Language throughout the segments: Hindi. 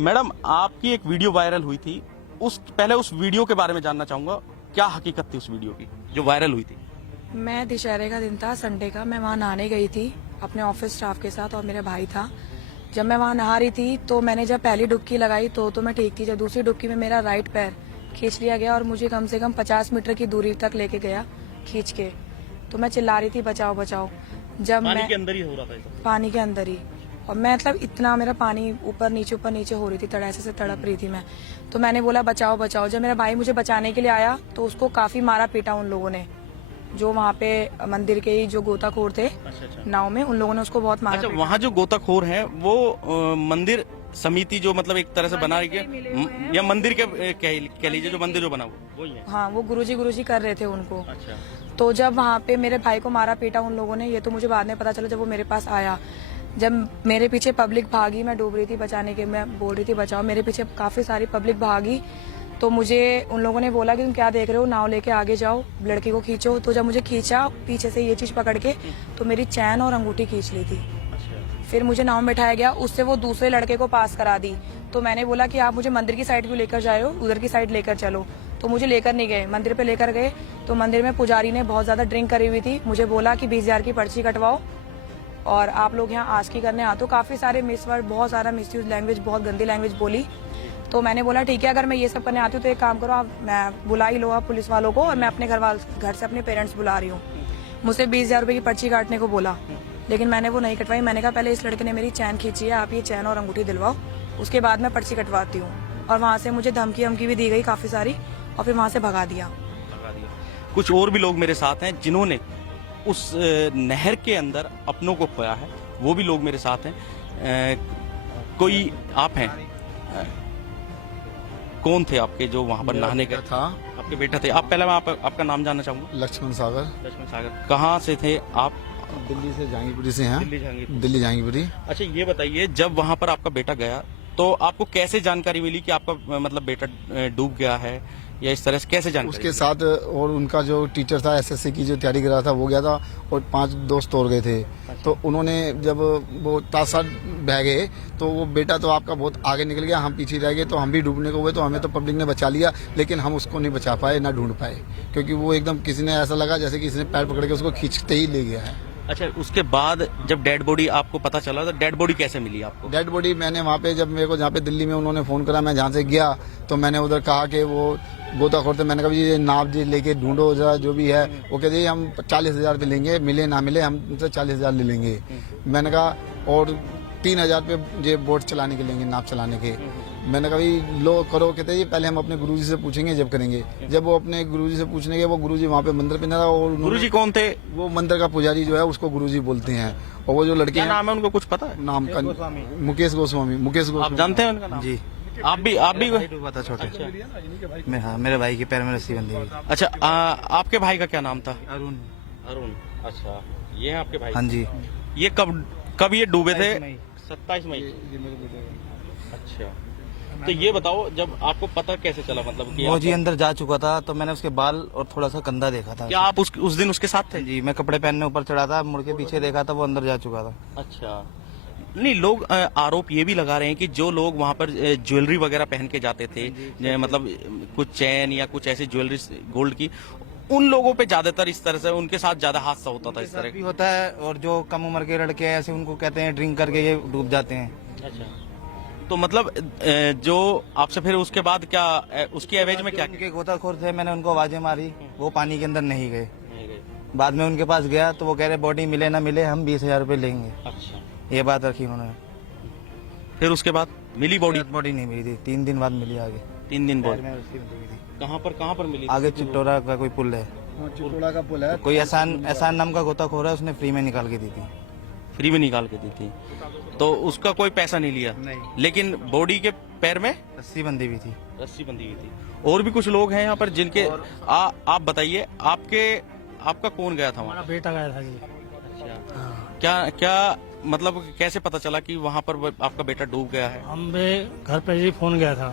मैडम, आपकी एक वीडियो वायरल हुई थी। पहले उस वीडियो के बारे में जानना चाहूंगा, क्या हकीकत थी उस वीडियो की जो वायरल हुई थी? मैं दशहरे का दिन था, संडे का। मैं वहाँ नहाने गई थी अपने ऑफिस स्टाफ के साथ और मेरा भाई था। जब मैं वहाँ नहा रही थी तो मैंने जब पहली डुबकी लगाई तो मैं ठीक थी। जब दूसरी डुबकी में मेरा राइट पैर खींच लिया गया और मुझे कम से कम 50 मीटर की दूरी तक लेके गया खींच के। तो मैं चिल्ला रही थी बचाओ बचाओ। जब पानी के अंदर ही हो रहा था ऐसा? पानी के अंदर ही। और मैं मतलब इतना मेरा पानी ऊपर नीचे हो रही थी, ऐसे से तड़प रही थी मैं। तो मैंने बोला बचाओ बचाओ। जब मेरा भाई मुझे बचाने के लिए आया तो उसको काफी मारा पीटा उन लोगों ने, जो वहाँ पे मंदिर के ही जो गोताखोर थे। अच्छा। नाव में उन लोगों ने उसको बहुत मारा। अच्छा, वहाँ जो गोताखोर हैं वो मंदिर समिति जो मतलब एक तरह से बना रही है, या मंदिर के कह लीजिए, जो मंदिर जो बना हुआ वही है? हाँ, वो गुरुजी कर रहे थे उनको। अच्छा। तो जब वहाँ पे मेरे भाई को मारा पीटा उन लोगों ने, ये तो मुझे बाद में पता चला जब वो मेरे पास आया। जब मेरे पीछे पब्लिक भागी, मैं डूब रही थी बचाने के, मैं बोल रही थी बचाओ, मेरे पीछे काफी सारी पब्लिक भागी। तो मुझे उन लोगों ने बोला कि तुम क्या देख रहे हो, नाव लेके आगे जाओ, लड़की को खींचो। तो जब मुझे खींचा पीछे से ये चीज पकड़ के, तो मेरी चैन और अंगूठी खींच ली थी। फिर मुझे नाव में बैठाया गया, उससे वो दूसरे लड़के को पास करा दी। तो मैंने बोला कि आप मुझे मंदिर की साइड क्यों लेकर जा रहे हो, उधर की साइड लेकर चलो। तो मुझे लेकर नहीं गए, मंदिर पे लेकर गए। तो मंदिर में पुजारी ने बहुत ज्यादा ड्रिंक करी हुई थी, मुझे बोला कि 20,000 की पर्ची कटवाओ और आप लोग यहाँ आस्की करने आते हो। काफी सारे मिसवर्ड, बहुत सारा मिसयूज लैंग्वेज, बहुत गंदी लैंग्वेज बोली। तो मैंने बोला ठीक है, अगर मैं ये सब करने आती हूँ तो एक काम करो, आप मैं बुला ही लो आप पुलिस वालों को, और मैं अपने घर से अपने पेरेंट्स बुला रही हूँ। मुझसे 20,000 रुपए की पर्ची काटने को बोला, लेकिन मैंने वो नहीं कटवाई। मैंने कहा पहले इस लड़के ने मेरी चैन खींची है, आप ये चैन और अंगूठी दिलवाओ, उसके बाद मैं पर्ची कटवाती हूँ। और वहाँ से मुझे धमकी भी दी गई काफी सारी, और फिर वहाँ से भगा दिया। कुछ और भी लोग मेरे साथ हैं जिन्होंने उस नहर के अंदर अपनों को खोया है, वो भी लोग मेरे साथ हैं। कोई आप हैं? कौन थे आपके जो वहाँ पर नहाने गए? था, आपके बेटा थे। आप पहले मैं आपका नाम जानना चाहूंगा। लक्ष्मण सागर। लक्ष्मण सागर, कहाँ से थे आप? दिल्ली से, जहांगीरपुरी से हैं। दिल्ली जहांगीरपुरी। अच्छा, ये बताइए, जब वहाँ पर आपका बेटा गया तो आपको कैसे जानकारी मिली कि आपका मतलब बेटा डूब गया है, या इस तरह से कैसे जानकारी? उसके साथ और उनका जो टीचर था, एसएससी की जो तैयारी कर रहा था, वो गया था और 5 दोस्त और गए थे। तो उन्होंने जब वो तासाद बह गए तो वो बेटा तो आपका बहुत आगे निकल गया, हम पीछे रह गए। तो हम भी डूबने को हुए, तो हमें तो पब्लिक ने बचा लिया, लेकिन हम उसको नहीं बचा पाए, ना ढूंढ पाए, क्योंकि वो एकदम किसी ने ऐसा लगा जैसे किसी ने पैर पकड़ के उसको खींचते ही ले गया है। अच्छा, उसके बाद जब डेड बॉडी आपको पता चला, तो डेड बॉडी कैसे मिली आपको? डेड बॉडी मैंने वहाँ पे, जब मेरे को जहाँ पे दिल्ली में उन्होंने फोन करा, मैं जहाँ से गया तो मैंने उधर कहा कि वो गोताखोर थे, मैंने कहा ये नाव जी लेके ढूंढो जरा जो भी है। वो कहते हम 40,000 पे लेंगे, मिले ना मिले हम उनसे 40,000 ले लेंगे। मैंने कहा और 3,000 पे ये बोट चलाने के लेंगे, नाव चलाने के। मैंने कहा भाई लो करो। कहते जी पहले हम अपने गुरुजी से पूछेंगे जब करेंगे। जब वो अपने गुरुजी से पूछने गए, वो गुरुजी वहाँ पे मंदिर पे न था। और गुरुजी कौन थे? वो मंदिर का पुजारी जो है उसको गुरुजी बोलते हैं। और वो जो लड़के, क्या नाम है उनको, कुछ पता है? नाम का मुकेश गोस्वामी। आप जानते हैं उनका नाम? जी। आप भी डूबा था छोटे। मैं, हाँ, मेरे भाई के पैर में रस्सी बंधी हुई। अच्छा, आपके भाई का क्या नाम था? अरुण। अरुण। अच्छा, ये है आपके भाई? हाँ जी। ये कब ये डूबे थे? 27 मई। अच्छा, तो ये बताओ, जब आपको पता कैसे चला, मतलब कि वो जी अंदर जा चुका था, तो मैंने उसके बाल और थोड़ा सा कंधा देखा था। क्या आप उस दिन उसके साथ थे? जी, मैं कपड़े पहनने ऊपर चढ़ा था, मुड़ के पीछे देखा था, वो अंदर जा चुका था। अच्छा, नहीं, लोग आरोप ये भी लगा रहे हैं कि जो लोग वहाँ पर ज्वेलरी वगैरह पहन के जाते थे, मतलब कुछ चैन या कुछ ऐसी ज्वेलरी गोल्ड की, उन लोगों पे ज्यादातर इस तरह से उनके साथ ज्यादा हादसा होता था। इस तरह भी होता है, और जो कम उम्र के लड़के हैं ऐसे, उनको कहते हैं ड्रिंक करके ये डूब जाते हैं। अच्छा, तो मतलब जो आपसे फिर उसके बाद क्या उसकी एवज में क्या? उनके गोताखोर थे, मैंने उनको आवाजें मारी, वो पानी के अंदर नहीं गए। बाद में उनके पास गया तो वो कह रहे बॉडी मिले ना मिले हम 20,000 रुपए लेंगे। अच्छा, ये बात रखी उन्होंने। फिर उसके बाद मिली बॉडी? बॉडी नहीं मिली थी, 3 दिन बाद मिली आगे। 3 दिन बाद? पैर में रस्सी बंधी हुई थी। कहाँ पर मिली? आगे चिट्टोरा का कोई पुल है, चिटोड़ा का पुल है। कोई एहसान नाम का गोताखोर है, उसने फ्री में निकाल के दी थी। फ्री में निकाल के दी थी, तो उसका कोई पैसा नहीं लिया? नहीं। लेकिन बॉडी के पैर में रस्सी बंधी हुई थी। रस्सी बंधी हुई थी। और भी कुछ लोग हैं यहाँ पर जिनके आप बताइए, आपका कौन गया था वहाँ? हमारा बेटा गया था जी। अच्छा, क्या मतलब कैसे पता चला कि वहाँ पर आपका बेटा डूब गया है? हम भी घर पे जी फोन गया था,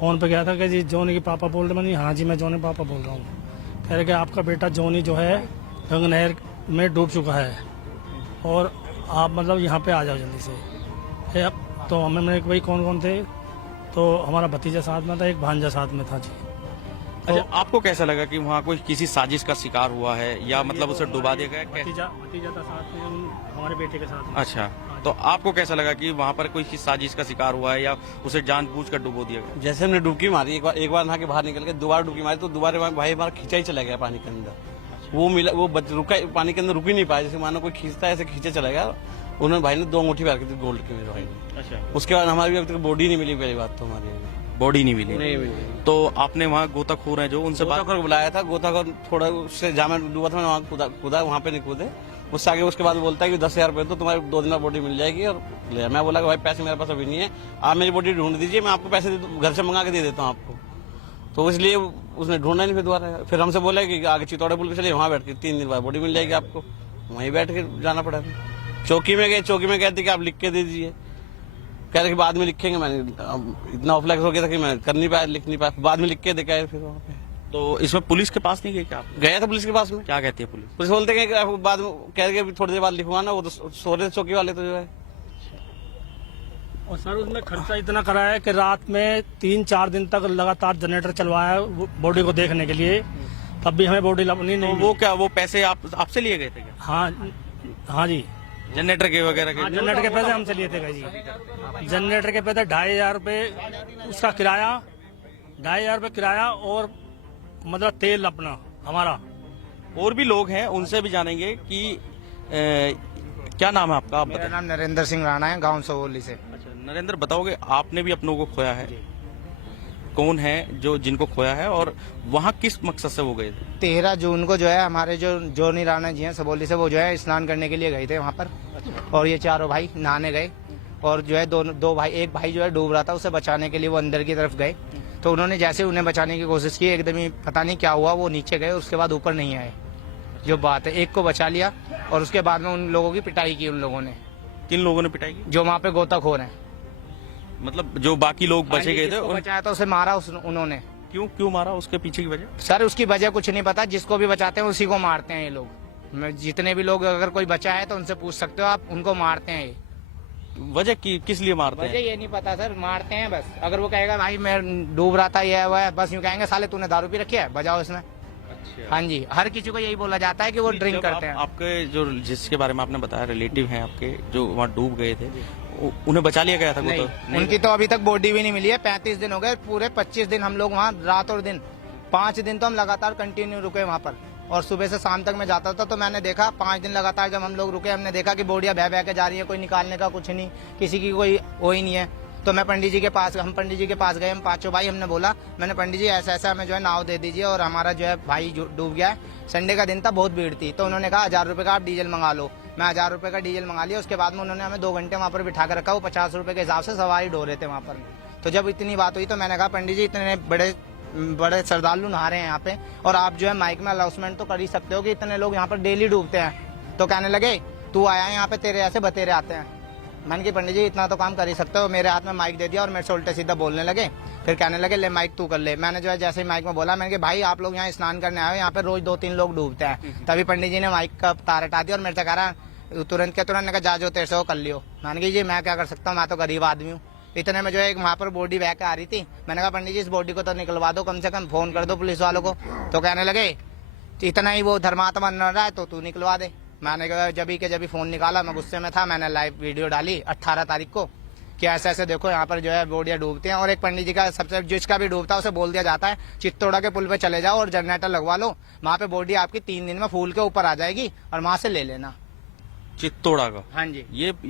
फोन पे गया था कि जी जॉनी के पापा बोल रहे हैं। हाँ जी, मैं जॉनी पापा बोल रहा हूँ। कह रहे कि आपका बेटा जॉनी जो है गंगा नहर में डूब चुका है, और आप मतलब यहाँ पे आ जाओ जल्दी से। तो हमें मैंने भाई कौन कौन थे, तो हमारा भतीजा साथ में था, एक भांजा साथ में था जी। तो अच्छा, आपको कैसा लगा कि वहाँ कोई किसी साजिश का शिकार हुआ है या मतलब उसे डुबा दिया गया? भतीजा था साथ में हमारे बेटे के साथ में। अच्छा, तो आपको कैसा लगा कि वहाँ पर कोई साजिश का शिकार हुआ है या उसे जानबूझकर डुबो दिया गया? जैसे हमने डुबकी मारी, एक बार नहा के बाहर निकल के दोबारा डुबकी मारी तो दोबारा भाई हमारा खींचा ही चला गया पानी के अंदर। वो मिला, वो रुका पानी के अंदर, रुक ही नहीं पाया, जैसे मानो कोई खींचता है ऐसे खींचे चला गया। उन्होंने भाई ने 2 अंगूठी पहन की थी गोल्ड की मेरे भाई ने। अच्छा, उसके बाद हमारी अभी तक बॉडी नहीं मिली, पहली बात तो हमारी बॉडी नहीं मिली। नहीं मिली। तो आपने वहाँ गोताखोर हैं जो उनसे बात गोताखोर बुलाया था, गोताखोर थोड़ा उससे जहाँ मैं डूबा था मैंने वहाँ कूदा, वहाँ पे नहीं कूदे। उससे आगे उसके बाद बोलता है कि 10,000 रुपये तो तुम्हारी 2 दिन में बॉडी मिल जाएगी। और ले मैं बोला कि भाई पैसे मेरे पास अभी नहीं है, आप मेरी बॉडी ढूंढ दीजिए, मैं आपको पैसे घर से मंगा के दे देता हूँ आपको। तो इसलिए उसने ढूंढा नहीं फिर दोबारा। फिर हमसे बोला कि आगे चितौड़े पुल पे चलिए, वहाँ बैठ के 3 दिन बाद बॉडी मिल जाएगी आपको। वहीं बैठ के जाना पड़ा। चौकी में गए, चौकी में कहती कि आप लिख के दे दीजिए, कह रहे कि बाद में लिखेंगे। मैंने इतना ऑफलाइक हो गया था कि मैं कर नहीं पाया, लिख नहीं पाया, बाद में लिख के देखा है फिर वहाँ पे। तो इसमें पुलिस के पास नहीं गए क्या आप? गया था पुलिस के पास में। क्या कहती है पुलिस? पुलिस बोलते हैं कि बाद में कह रहे कि थोड़ी देर बाद लिखवा ना, वो तो सो रहे चौकी वाले तो जो है। और सर उसमें खर्चा इतना करा है कि रात में 3-4 दिन तक लगातार जनरेटर चलवाया है बॉडी को देखने के लिए, तब भी हमें बॉडी नहीं तो वो क्या, वो पैसे आपसे लिए गए थे क्या? हाँ जी, जनरेटर के वगैरह के? जनरेटर के पैसे हमसे लिए थे जी। जनरेटर के पैसे 2,500 रुपये उसका किराया, 2,500 रुपये किराया, और मतलब तेल अपना हमारा। और भी लोग हैं, उनसे भी जानेंगे कि क्या नाम है आपका? आप मेरा बताएं। नाम नरेंद्र सिंह राणा है, गांव सवोली से। अच्छा नरेंद्र, बताओगे आपने भी अपनों को खोया है, कौन है जो जिनको खोया है और वहाँ किस मकसद से वो गए थे? 13 जून को जो है हमारे जो जोनी राणा जी हैं सबोली से, वो जो है स्नान करने के लिए गए थे वहाँ पर। और ये चारों भाई नहाने गए, और जो है दो भाई, एक भाई जो है डूब रहा था, उसे बचाने के लिए वो अंदर की तरफ गए। तो उन्होंने जैसे उन्हें बचाने की कोशिश की, एकदम ही पता नहीं क्या हुआ, वो नीचे गए, उसके बाद ऊपर नहीं आए। जो बात है, एक को बचा लिया और उसके बाद में उन लोगों की पिटाई की उन लोगों ने। किन लोगों ने पिटाई की? जो वहाँ पे गोताखोर हैं। मतलब जो बाकी लोग बचे गए थे जिसको बचाया था उसे मारा उन्होंने। क्यों मारा? उसके पीछे की वजह? सर उसकी वजह कुछ नहीं पता, जिसको भी बचाते हैं उसी को मारते हैं ये लोग। जितने भी लोग, अगर कोई बचा है तो उनसे पूछ सकते हो आप, उनको मारते हैं ये। वजह किस लिए मारते वजह हैं? ये नहीं पता सर, मारते हैं बस। अगर वो कहेगा भाई मैं डूब रहा था, ये हुआ है, बस यूँ कहेंगे साले तूने दारू पी रखी है, बजाओ इसमें। अच्छा। हाँ जी, हर किसी को यही बोला जाता है कि वो ड्रिंक करते हैं। आपके जो जिसके बारे में आपने बताया रिलेटिव हैं आपके, जो वहाँ डूब गए थे, उन्हें बचा लिया गया था? नहीं, तो उनकी तो अभी तक बॉडी भी नहीं मिली है। 35 दिन हो गए, पूरे 25 दिन हम लोग वहाँ रात और दिन, 5 दिन तो हम लगातार कंटिन्यू रुके वहाँ पर। और सुबह से शाम तक मैं जाता था, तो मैंने देखा 5 दिन लगातार जब हम लोग रुके, हमने देखा कि बोडियां बह बह के जा रही है, कोई निकालने का कुछ नहीं, किसी की कोई वो ही नहीं है। तो मैं पंडित जी के पास, हम पंडित जी के पास गए, हम पांचों भाई, हमने बोला, मैंने पंडित जी ऐसा ऐसा हमें जो है नाव दे दीजिए, और हमारा जो है भाई डूब गया है। संडे का दिन था, बहुत भीड़ थी। तो उन्होंने कहा 1,000 रुपये का आप डीजल मंगा लो। मैं 1,000 रुपये का डीजल मंगा लिया। उसके बाद में उन्होंने हमें 2 घंटे वहाँ पर बिठा कर रखा। वो 50 रुपये के हिसाब से सवारी ढो रहे थे वहाँ पर। तो जब इतनी बात हुई तो मैंने कहा पंडित जी इतने बड़े श्रद्धालु नहा रहे हैं यहाँ पे, और आप जो है माइक में अनाउंसमेंट तो कर ही सकते हो कि इतने लोग यहाँ पर डेली डूबते हैं। तो कहने लगे तू आया है यहाँ पे, तेरे ऐसे बतेरे आते हैं। मैंने कहा पंडित जी इतना तो काम कर ही सकते हो। मेरे हाथ में माइक दे दिया और मेरे से उल्टे सीधा बोलने लगे। फिर कहने लगे ले माइक तू कर ले। मैंने जो है जैसे ही माइक में बोला, मैंने कहा भाई आप लोग यहाँ स्नान करने आए हो, यहाँ पे रोज 2-3 लोग डूबते हैं। तभी पंडित जी ने माइक का तार हटा दिया और मेरे से कह रहा तुरंत के तुरंत, कहा जा जो तेरे से वो कर लियो। मैंने कहा जी मैं क्या कर सकता हूँ, मैं तो गरीब आदमी हूँ। इतने में जो है एक वहाँ पर बॉडी बह के आ रही थी। मैंने कहा पंडित जी इस बॉडी को तो निकलवा दो, कम से कम फोन कर दो पुलिस वालों को। तो कहने लगे इतना ही वो धर्मात्मा न रहा है तो तू निकलवा दे। मैंने कहा जब फोन निकाला, मैं गुस्से में था, मैंने लाइव वीडियो डाली 18 तारीख को कि ऐसे ऐसे देखो यहाँ पर जो है बोडियां डूबती हैं। और एक पंडित जी का सबसे जिसका भी डूबता है उसे बोल दिया जाता है चित्तौड़ा के पुल पे चले जाओ और जनरेटर लगवा लो, वहाँ पे बॉडी आपकी 3 दिन में फूल के ऊपर आ जाएगी और वहाँ से ले लेना। चित्तौड़ा का? हाँ जी।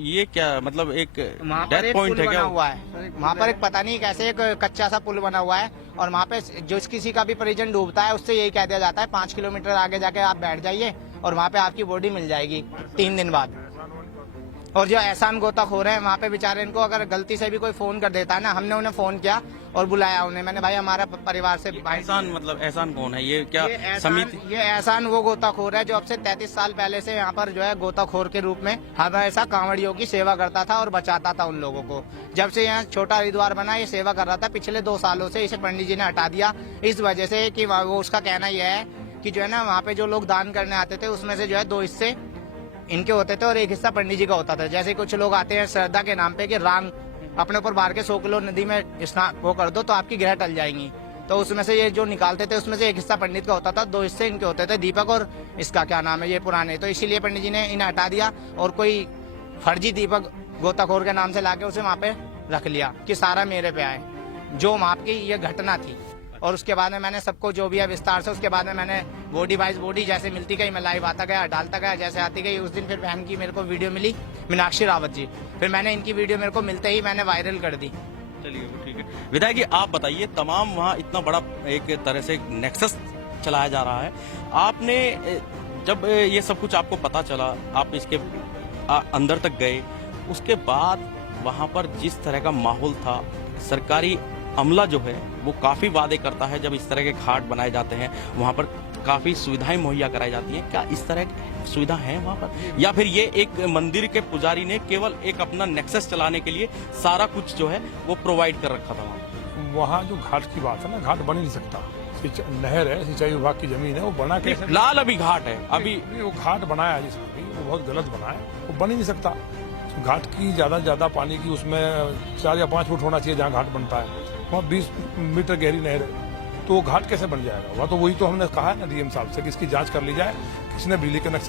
ये क्या मतलब एक वहाँ पर डेथ एक पॉइंट पुल है बना क्या? हुआ है वहाँ पर, एक पता नहीं कैसे एक कच्चा सा पुल बना हुआ है। और वहाँ पे जो किसी का भी परिजन डूबता है उससे यही कह दिया जाता है 5 किलोमीटर आगे जाके आप बैठ जाइए और वहाँ पे आपकी बॉडी मिल जाएगी 3 दिन बाद। और जो एहसान गोताखोर है वहाँ पे बेचारे, इनको अगर गलती से भी कोई फोन कर देता है ना, हमने उन्हें फोन किया और बुलाया उन्हें। मैंने भाई हमारा परिवार से एहसान, मतलब एहसान कौन है? ये क्या समिति? ये एहसान वो गोताखोर है जो अब से 33 साल पहले से यहाँ पर जो है गोताखोर के रूप में हमेशा कांवड़ियों की सेवा करता था और बचाता था उन लोगों को। जब से यहाँ छोटा हरिद्वार बना ये सेवा कर रहा था। पिछले 2 सालों से इसे पंडित जी ने हटा दिया इस वजह से कि वो उसका कहना यह है कि जो है ना वहाँ पे जो लोग दान करने आते थे उसमें से जो है 2 हिस्से इनके होते थे और 1 हिस्सा पंडित जी का होता था। जैसे कुछ लोग आते हैं श्रद्धा के नाम पे कि रान अपने ऊपर बाहर के 100 किलो नदी में स्नान वो कर दो तो आपकी ग्रह टल जाएंगी। तो उसमें से ये जो निकालते थे उसमें से एक हिस्सा पंडित का होता था, 2 हिस्से इनके होते थे, दीपक और इसका क्या नाम है ये पुराने। तो इसीलिए पंडित जी ने इन्हें हटा दिया और कोई फर्जी दीपक गोताखोर के नाम से लाके उसे वहाँ पे रख लिया कि सारा मेरे पे आए, जो वहाँ की ये घटना थी। और उसके बाद में मैंने सबको जो भी है विस्तार से, उसके बाद में मैंने बॉडी वाइज बॉडी जैसे मिलती गई मैं लाइव आता गया, डालता गया, जैसे आती गई। उस दिन फिर बहन की मेरे को वीडियो मिली, मीनाक्षी रावत जी, फिर मैंने इनकी वीडियो मेरे को मिलते ही मैंने वायरल कर दी। चलिए वो ठीक है। विधायक जी आप बताइए, तमाम वहाँ इतना बड़ा एक तरह से नेक्सस चलाया जा रहा है, आपने जब ये सब कुछ आपको पता चला, आप इसके अंदर तक गए, उसके बाद वहाँ पर जिस तरह का माहौल था, सरकारी अमला जो है वो काफी वादे करता है, जब इस तरह के घाट बनाए जाते हैं वहाँ पर काफी सुविधाएं मुहैया कराई जाती हैं, क्या इस तरह की सुविधा है वहाँ पर, या फिर ये एक मंदिर के पुजारी ने केवल एक अपना नेक्सस चलाने के लिए सारा कुछ जो है वो प्रोवाइड कर रखा था वहाँ? वहाँ जो घाट की बात है ना, घाट बन ही नहीं सकता। नहर है, सिंचाई विभाग की जमीन है, वो बना कैसे? फिलहाल अभी घाट है, अभी वो घाट बनाया है जिसमें भी, वो बहुत गलत बना है, वो बन ही नहीं सकता। घाट की ज्यादा पानी की उसमें 4 या 5 फुट होना चाहिए जहाँ घाट बनता है, वहाँ 20 मीटर गहरी नहर है, तो वो घाट कैसे बन जाएगा? वहाँ तो वही तो हमने कहा है ना डीएम साहब से कि इसकी जांच कर ली जाए, किसने बिजली कनेक्शन